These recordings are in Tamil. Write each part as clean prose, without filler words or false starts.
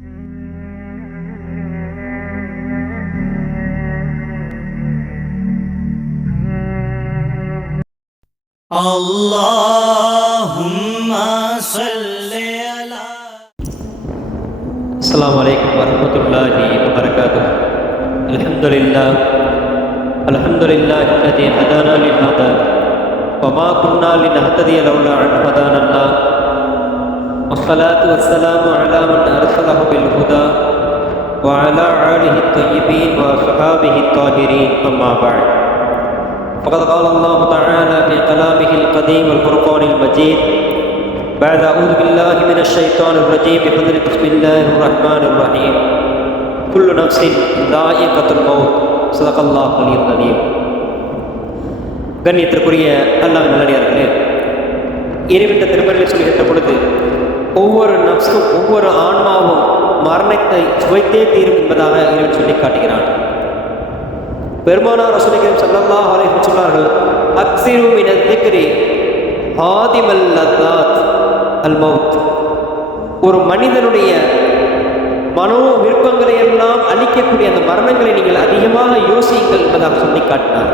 Allahumma salli ala. Assalamu alaikum warahmatullahi wabarakatuh. Alhamdulillah alladhi hadana li hada wa ma kunna linahtadiya lawla an hadana Allah. Wassalatu wassalamu ala man arsalahu bil huda wa ala alihi at-tayyibin wa ashabihi at-tahirin, amma ba'd. فقد قال الله تعالى في كلامه القديم والفرقان المجيد بعد أعوذ بالله من الشيطان الرجيم بسم الله الرحمن الرحيم كل نفس ذائقة الموت صدق الله العلي العظيم. கண்ணியத்திற்குரிய அல்லாஹ் நல்லடியார்களே, இறைவன் திருமறையில் சொல்கின்ற பொழுது ஒவ்வொரு நப்சும் ஒவ்வொரு ஆன்மாவும் மரணத்தை சுவைத்தே தீரும் என்பதாக இறைவன் சொல்லி காட்டுகிறான். பெருமானார் ரசூல் கரீம் ஸல்லல்லாஹு அலைஹி வஸல்லம் சொன்னார்கள், அக்ஸிரு மினல் திக்ரி ஆதிமல் லத்தாத் அல் மௌத். ஒரு மனிதனுடைய மனோ விருப்பங்களை எல்லாம் அழிக்கக்கூடிய அந்த மரணங்களை நீங்கள் அதிகமாக யோசியுங்கள் என்பதாக சொல்லி காட்டினார்.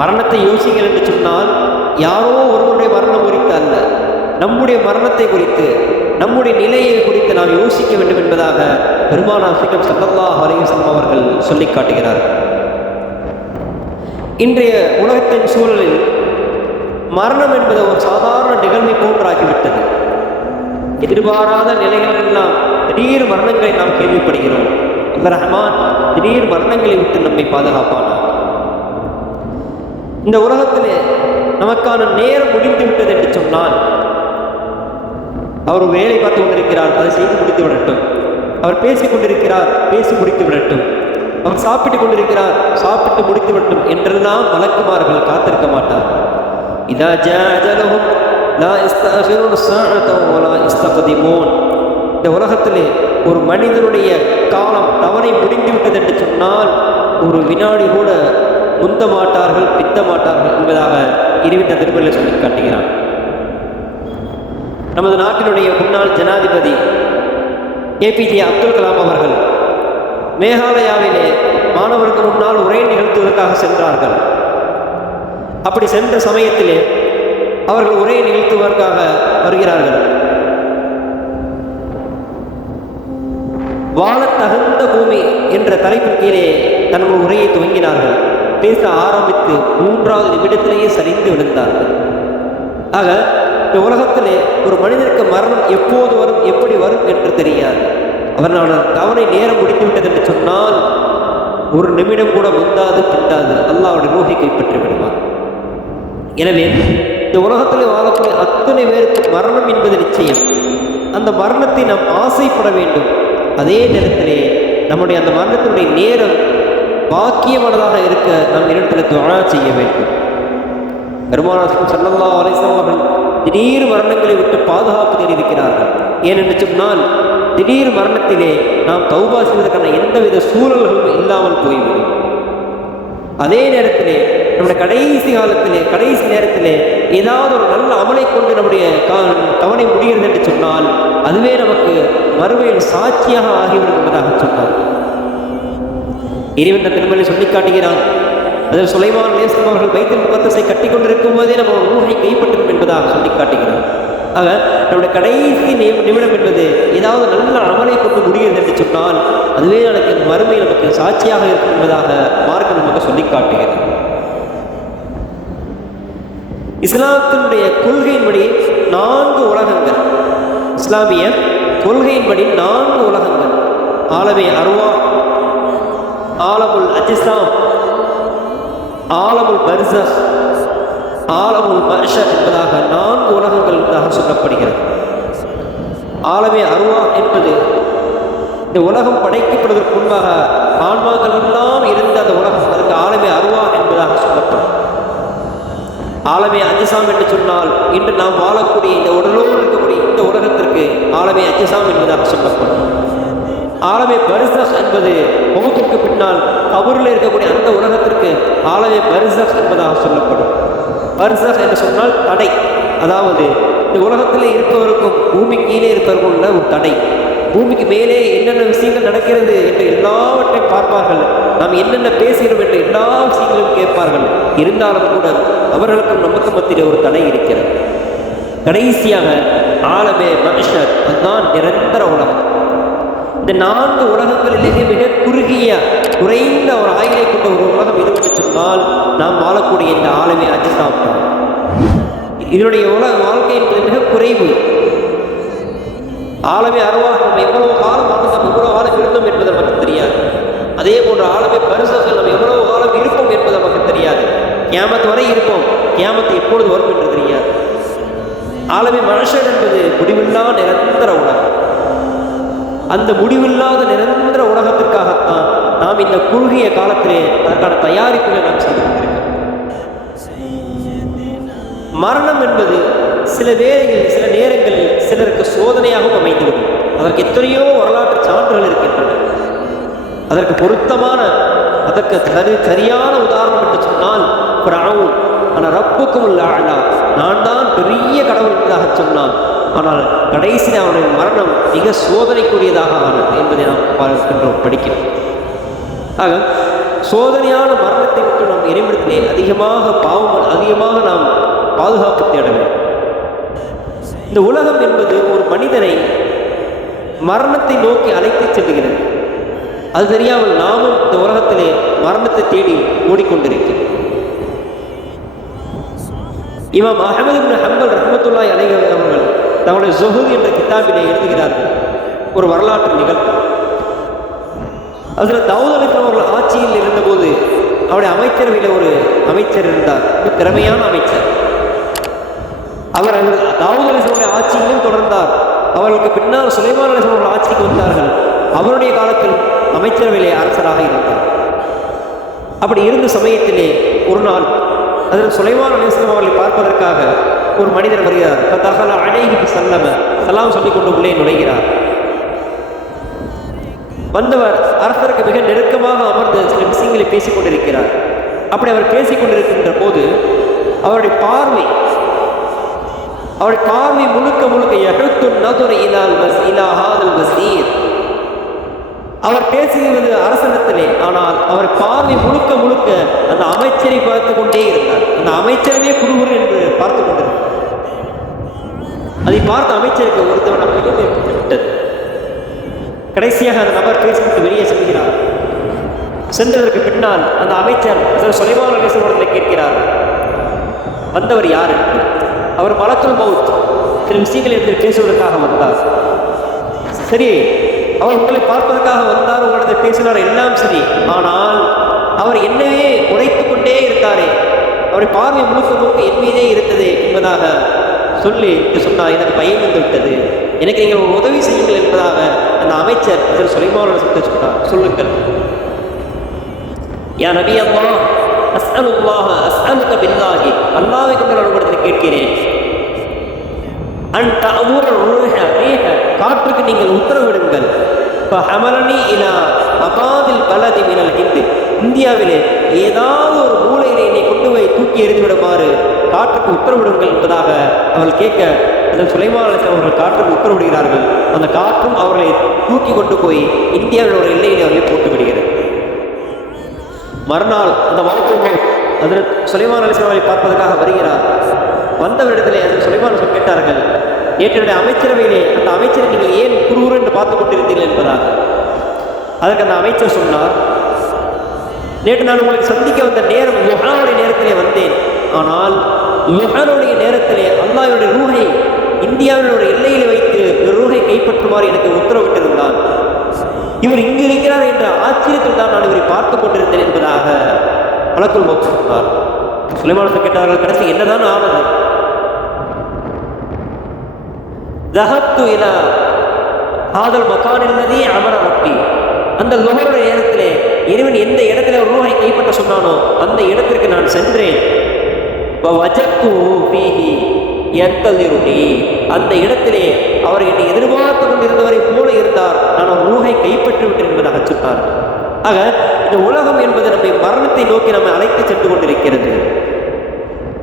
மரணத்தை யோசிங்கள் என்று சொன்னால் யாரோ ஒருவருடைய மரணம் குறித்து அல்ல, நம்முடைய மரணத்தை குறித்து, நம்முடைய நிலையை குறித்து நாம் யோசிக்க வேண்டும் என்பதாக பெருமானார் ஸல்லல்லாஹு அலைஹி வஸல்லம் அவர்கள் சொல்லி காட்டுகிறார்கள். இன்றைய உலகத்தின் சூழலில் மரணம் என்பது ஒரு சாதாரண நிகழ்வை போன்றாகிவிட்டது. எதிர்பாராத நிலைகளெல்லாம் திடீர் மரணங்களை நாம் கேள்விப்படுகிறோம். அல்லாஹ் ரஹ்மான் திடீர் மரணங்களை விட்டு நம்மை பாதுகாப்பானார். இந்த உலகத்திலே நமக்கான நேரம் முடிந்து விட்டது என்று சொன்னால், அவர் வேலை பார்த்து கொண்டிருக்கிறார், அதை செய்து முடித்து விடட்டும். அவர் பேசிக் கொண்டிருக்கிறார், பேசி முடித்து விடட்டும். அவர் சாப்பிட்டு கொண்டிருக்கிறார், சாப்பிட்டு முடித்து விடட்டும் என்றெல்லாம் மலக்குமார்கள் காத்திருக்க மாட்டார். இதா ஜஅஜலஹும் லா இஸ்தஅഖிருன ஸாஅத்தன் வலா இஸ்தக்திமூன். இந்த உலகத்திலே ஒரு மனிதனுடைய காலம் தவணை முடிந்து விட்டது என்று சொன்னால் ஒரு வினாடி கூட முந்த மாட்டார்கள், பித்த மாட்டார்கள் என்பதாக இறைவன் திருமறையில் சொல்லி காட்டுகிறான். நமது நாட்டினுடைய முன்னாள் ஜனாதிபதி ஏபிஜே அப்துல் கலாம் அவர்கள் மேகாலயாவிலே மாணவருக்கு முன்னால் உரை நிகழ்த்துவதற்காக சென்றார்கள். அப்படி சென்ற சமயத்திலே அவர்கள் உரையை நிகழ்த்துவதற்காக வருகிறார்கள். வாழத் தகுந்த பூமி என்ற தலைப்பின் கீழே தன்னுடைய உரையை துவங்கினார்கள். பேச ஆரம்பித்து 3வது நிமிடத்திலேயே சரிந்து விழுந்தார்கள். ஆக இந்த உலகத்திலே ஒரு மனிதனுக்கு மரணம் எப்போது வரும், எப்படி வரும் என்று தெரியாது. அவர்களான தவணை நேரம் முடித்து விட்டது என்று சொன்னால் ஒரு நிமிடம் கூட முந்தாது பிந்தாது, அல்லாஹ்வுடைய ரூஹை கைப்பற்றி விடுவார். எனவே இந்த உலகத்தில் வாழக்கூடிய அத்தனை பேருக்கு மரணம் என்பது நிச்சயம். அந்த மரணத்தை நாம் ஆசைப்பட வேண்டும். அதே நேரத்திலே நம்முடைய அந்த மரணத்தினுடைய நேரம் பாக்கியமானதாக இருக்க நாம் இடத்தில் துஆ செய்ய வேண்டும். பெருமானார் ஸல்லல்லாஹு அலைஹி வஸல்லம் அவர்கள் திடீர் மரணங்களை விட்டு பாதுகாப்பு தேடியிருக்கிறார்கள். ஏனென்று சொன்னால் திடீர் மரணத்திலே நாம் தௌபா செய்வதற்கான எந்தவித சூழல்களும் இல்லாமல் போய்விடும். அதே நேரத்திலே நம்முடைய கடைசி காலத்திலே, கடைசி நேரத்திலே ஏதாவது ஒரு நல்ல அமலை கொண்டு நம்முடைய தவணை முடிகிறது என்று சொன்னால் அதுவே நமக்கு மறுமையில் சாட்சியாக ஆகிவிடும் என்பதாக சொன்னார். இறைவன் திருமறையில் சொல்லி காட்டுகிறான். அதில் சுலைமான் அலைஹிஸ்ஸலாம் அவர்கள் பைத்துல் முகத்தஸை கட்டி கொண்டிருக்கும் போதே நம்ம ரூஹை கைப்பற்றும் என்பதாக சொல்லி காட்டுகிறார். ஆக நம்முடைய கடைசி நிமிடம் என்பது ஏதாவது நல்ல அமலை கொண்டு முடிகிறது என்று சொன்னால் அதுவே எனக்கு மறுமை நமக்கு சாட்சியாக இருக்கும் என்பதாக மார்க்கம் நமக்கு சொல்லி காட்டுகிறது. இஸ்லாத்தினுடைய கொள்கையின்படி 4 உலகங்கள், இஸ்லாமிய கொள்கையின்படி 4 உலகங்கள், ஆலமே அர்வா, ஆலமுல் அஜ்ஸாம், ஆலமுல் பர்ஸஹ், ஆலமுல் மஹ்ஷர் என்பதாக 4 உலகங்கள் என்பதாக சொல்லப்படுகிறது. ஆலமே அர்வா என்பது இந்த உலகம் படைக்கப்படுவதற்கு முன்பாக ஆன்மாக்கள் எல்லாம் இருந்த அந்த உலகம், அதுக்கு ஆலமே அர்வா என்பதாக சொல்லப்படும். ஆலமே அஜ்ஸாம் என்று சொன்னால் இன்று நாம் வாழக்கூடிய இந்த உடலோடு இருக்கக்கூடிய இந்த உலகத்திற்கு ஆலமே அஜ்ஸாம் என்பதாக சொல்லப்படும். ஆலமே பர்ஸஹ் என்பது மௌத்துக்கு பின்னால் கபரில் இருக்கக்கூடிய அந்த உலகத்திற்கு ஆலமே பர்ஸஹ் என்பதாக சொல்லப்படும். பர்ஸஹ் என்று சொன்னால் தடை, அதாவது இந்த உலகத்திலே இருப்பவருக்கும் பூமி கீழே இருப்பவருக்கும் உள்ள ஒரு தடை. பூமிக்கு மேலே என்னென்ன விஷயங்கள் நடக்கிறது என்று எல்லாவற்றையும் பார்ப்பார்கள். நாம் என்னென்ன பேசுகிறோம் என்று எல்லா விஷயங்களும் கேட்பார்கள். இருந்தாலும் கூட அவர்களுக்கும் நமக்கு மத்தியில் ஒரு தடை இருக்கிறது. கடைசியாக ஆலமே மனுஷர், அதுதான் நிரந்தர உலகம். இந்த 4 உலகங்களிலேயே மிக குறுகிய குறைந்த ஒரு ஆயுளை கொண்ட ஒரு உலகம் இது என்று சொன்னால் நாம் வாழக்கூடிய இந்த ஆலமே அஜிசாம் தான். இதனுடைய வாழ்க்கை என்பது மிக குறைவு. ஆலமே அருவாக நம்ம எவ்வளவு காலம் வாழ்ந்தோம், எவ்வளவு காலம் இருந்தோம் என்பது நமக்கு தெரியாது. அதே போன்ற ஆலமே பரிசுகள் நம்ம எவ்வளவு காலம் இருப்போம் என்பது நமக்கு தெரியாது. கியாமத் வரை இருப்போம், கியாமத்து எப்பொழுது வரும் என்று தெரியாது. ஆலமே மனுஷன் என்பது முடிவில்லா நிரந்தர உலகம். அந்த முடிவில்லாத நிரந்தர உலகத்திற்காகத்தான் நாம் இந்த குறுகிய காலத்திலே அதற்கான தயாரிப்புகளை நாம் செய்து கொண்டிருக்கிறோம். மரணம் என்பது சில நேரங்களில் சிலருக்கு சோதனையாகவும் அமைந்துவிடும். அதற்கு எத்தனையோ வரலாற்று சான்றுகள் இருக்கின்றன. அதற்கு பொருத்தமான அதற்கு சரியான உதாரணம் என்று சொன்னால் ஃபிரௌன், ஆனால் ரப்புக்கும் அலா, நான் தான் பெரிய கடவுள் என்பதாக சொன்னான். ஆனால் கடைசியில் அவனுடைய மரணம் மிக சோதனைக்குரியதாக ஆனது என்பதை நாம் பார்க்கின்றோம், படிக்கிறோம். ஆக சோதனையான மரணத்தை விட்டு நாம் இறைவனத்திலே அதிகமாக நாம் பாதுகாப்பு தேட வேண்டும். இந்த உலகம் என்பது ஒரு மனிதனை மரணத்தை நோக்கி அழைத்து செல்லுகிறது. அது தெரியாமல் நாமும் இந்த உலகத்திலே மரணத்தை தேடி ஓடிக்கொண்டிருக்கிறோம். இமாம் அஹ்மது இப்னு ஹம்பல் ரஹ்மத்துல்லாஹி அலைஹி அவர்கள் தங்களுடைய ஸுஹூத் என்ற கிதாபிலே எழுதுகிறார்கள் ஒரு வரலாற்று நிகழ்வு. அதில் தாவூத் அலைஹிஸ்ஸலாம் அவர்கள் ஆட்சியில் இருந்தபோது அவருடைய அமைச்சரவையில் ஒரு அமைச்சர் இருந்தார், திறமையான அமைச்சர். அவர் தாவூத் அலைஹிஸ்ஸலாமுடைய ஆட்சியிலும் தொடர்ந்தார். அவர்களுக்கு பின்னால் சுலைமான் அலைஹிஸ்ஸலாம் அவர்கள் ஆட்சிக்கு வந்தார்கள். அவருடைய காலத்தில் அமைச்சரவையிலே அரசராக இருந்தார். அப்படி இருந்த சமயத்திலே ஒரு நாள் அதில் சுலைமான் அலைஹிஸ்ஸலாம் அவர்களை பார்ப்பதற்காக ஒரு மனிதர் வருகிறார். தகல அலைஹி சல்லம, சலாம் சொல்லிக் கொண்டு உள்ளே நுழைகிறார். வந்தவர் அரசருக்கு மிக நெருக்கமாக அமர்ந்து சில விஷயங்களை பேசிக் கொண்டிருக்கிறார். அப்படி அவர் பேசிக் கொண்டிருக்கின்ற போது அவருடைய பார்வை முழுக்க யஹுத்து நதுர இலா ஹாதல் வஸீர். அவர் பேசுகிறது அரசனத்திலே, ஆனால் அவர் பார்வை முழுக்க அந்த அமைச்சரை பார்த்து கொண்டே இருந்தார். அந்த அமைச்சரவே குருகுரு என்று பார்த்து கொண்டிருந்தார். அதை பார்த்த அமைச்சருக்கு ஒருத்தவன் விட்டது. கடைசியாக அந்த நபர் பேசிவிட்டு வெளியே செல்கிறார். சென்றதற்கு பின்னால் அந்த அமைச்சர் சுலைமான் அலைஹிஸ்ஸலாம் கேட்கிறார், வந்தவர் யார் என்று. அவர் மலக்குல் மௌத் சில விஷயங்களை எடுத்து பேசுவதற்காக வந்தார். சரி, அவர் உங்களை பார்ப்பதற்காக வந்தார், உங்களது பேசினார், எல்லாம் சரி. ஆனால் அவர் என்னவே உரைத்து கொண்டே இருந்தாரே, அவருடைய பார்வை முழுக்க என் மீதே இருந்தது என்பதாக சொல்லி சொன்னார். எனக்கு பயம் வந்து விட்டது, எனக்கு நீங்கள் ஒரு உதவி செய்யுங்கள் என்பதாக அந்த அமைச்சர் சுலைமான் அலைஹிஸ்ஸலாம் சொன்னார். சொல்லுங்கள். யா நபி அல்லாஹ், அஸ்அலுக பில்லாஹி, அல்லாஹ்வை கொண்டு நான் உங்களிடத்தில் கேட்கிறேன். காற்றுக்கு நீங்கள் உத்தரவிடுங்கள். இந்தியாவிலே ஏதாவது ஒரு மூலையிலே என்னை கொண்டு போய் தூக்கி எறிந்துவிடுமாறு காற்றுக்கு உத்தரவிடுங்கள் என்பதாக அவர்கள் கேட்க சுலைமான் அலைஹிஸ்ஸலாம் அவர்கள் காற்றுக்கு உத்தரவிடுகிறார்கள். அந்த காற்றும் அவர்களை தூக்கி கொண்டு போய் இந்தியாவில் ஒரு எல்லையிலே அவர்களை போட்டு விடுகிறது. மறுநாள் அந்த மலக்குல் அதில் சுலைமான் அலைஹிஸ்ஸலாம் பார்ப்பதற்காக வருகிறார். வந்தவரிடத்திலே அதில் சுலைமான் கேட்டார்கள், நேற்றைய அமைச்சரவையிலே அந்த அமைச்சரை நீங்கள் ஏன் குருகுரு என்று பார்த்து கொண்டிருந்தீர்கள் என்பதாக. அதற்கு அந்த அமைச்சர் சொன்னார், நேற்று நான் உங்களுக்கு சந்திக்க வந்த நேரம் லுஹானுடைய நேரத்திலே வந்தேன். ஆனால் லுஹானுடைய நேரத்திலே அல்லாஹ்வுடைய ரூஹை இந்தியாவில் ஒரு எல்லையில் வைத்து ரூஹை கைப்பற்றுமாறு எனக்கு உத்தரவிட்டிருந்தான். இவர் இங்கு இருக்கிறார் என்ற ஆச்சரியத்தில் தான் நான் இவரை பார்த்து கொண்டிருந்தேன் என்பதாக மலக்குல் மௌத் சொன்னார். சுலைமான் கேட்டார்கள், கடைசி என்னதான் ஆனது? ذهبت إلى هذا المكان الذي أمر ربي. அந்த லுஹருடைய நேரத்திலே இறைவன் எந்த இடத்துல ரூஹை கைப்பற்ற சொன்னானோ அந்த இடத்திற்கு நான் சென்றேன். அந்த இடத்திலே அவர் என்னை எதிர்பார்த்து கொண்டிருந்தவரை போல இருந்தார். நான் அவர் ரூஹை கைப்பற்றி விட்டேன் என்பதாக சொன்னார். ஆக இந்த உலகம் என்பது நம்மை மரணத்தை நோக்கி நம்மை அழைத்து சென்று கொண்டிருக்கிறது.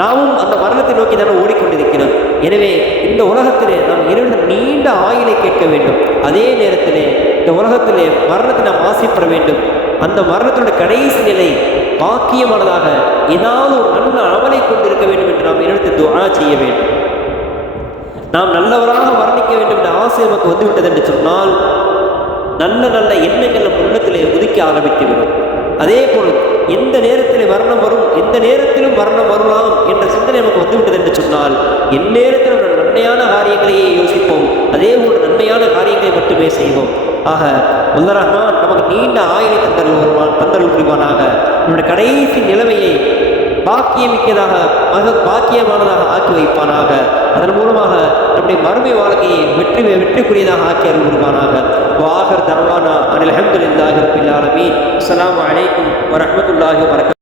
நாமும் அந்த மரணத்தை நோக்கி தானே ஓடிக்கொண்டிருக்கிறோம். எனவே இந்த உலகத்திலே நாம் இறைவன் நீண்ட ஆயுளை கேட்க வேண்டும். அதே நேரத்திலே இந்த உலகத்திலே மரணத்தை நாம் ஆசைப்பட வேண்டும். அந்த மரணத்தோட கடைசி நிலை பாக்கியமானதாக ஏதாவது ஒரு நல்ல அமலை கொண்டிருக்க வேண்டும் என்று நாம் இறைவனுக்கு துஆ செய்ய வேண்டும். நாம் நல்லவராக மரணிக்க வேண்டும் என்ற ஆசை நமக்கு வந்துவிட்டது என்று சொன்னால் நல்ல நல்ல எண்ணங்கள் நம் உள்ளத்திலே உதிக்க ஆரம்பித்துவிடும். அதே போல் எந்த நேரத்தில் மரணம் வரும், எந்த நேரத்திலும் மரணம் வரலாம் என்ற சிந்தனை நமக்கு வந்துவிட்டது என்று சொன்னால் எந்நேரத்திலும் நாம் நன்மையான காரியங்களையே யோசிப்போம். அதே போல் நன்மையான காரியங்களை மட்டுமே செய்வோம். ஆக வல்ல ரஹ்மான் நமக்கு நீண்ட ஆயுளை தந்தருள் புரிவானாக. நம்முடைய கடைசி நிலைமையை பாக்கியமிக்கதாக பாக்கியமானதாக ஆக்கி வைப்பானாக. அதன் மூலமாக நம்முடைய மறுமை வாழ்க்கையை வெற்றிக்குரியதாக ஆக்கி அருள் புரிவானாக. வாஹர் தர்வானா அனில் அல்ஹம்துலில்லாஹி ரப்பில் ஆலமீன். அஸ்ஸலாமு அலைக்கும் வரஹ்மத்துல்லாஹி வபரகாத்துஹு.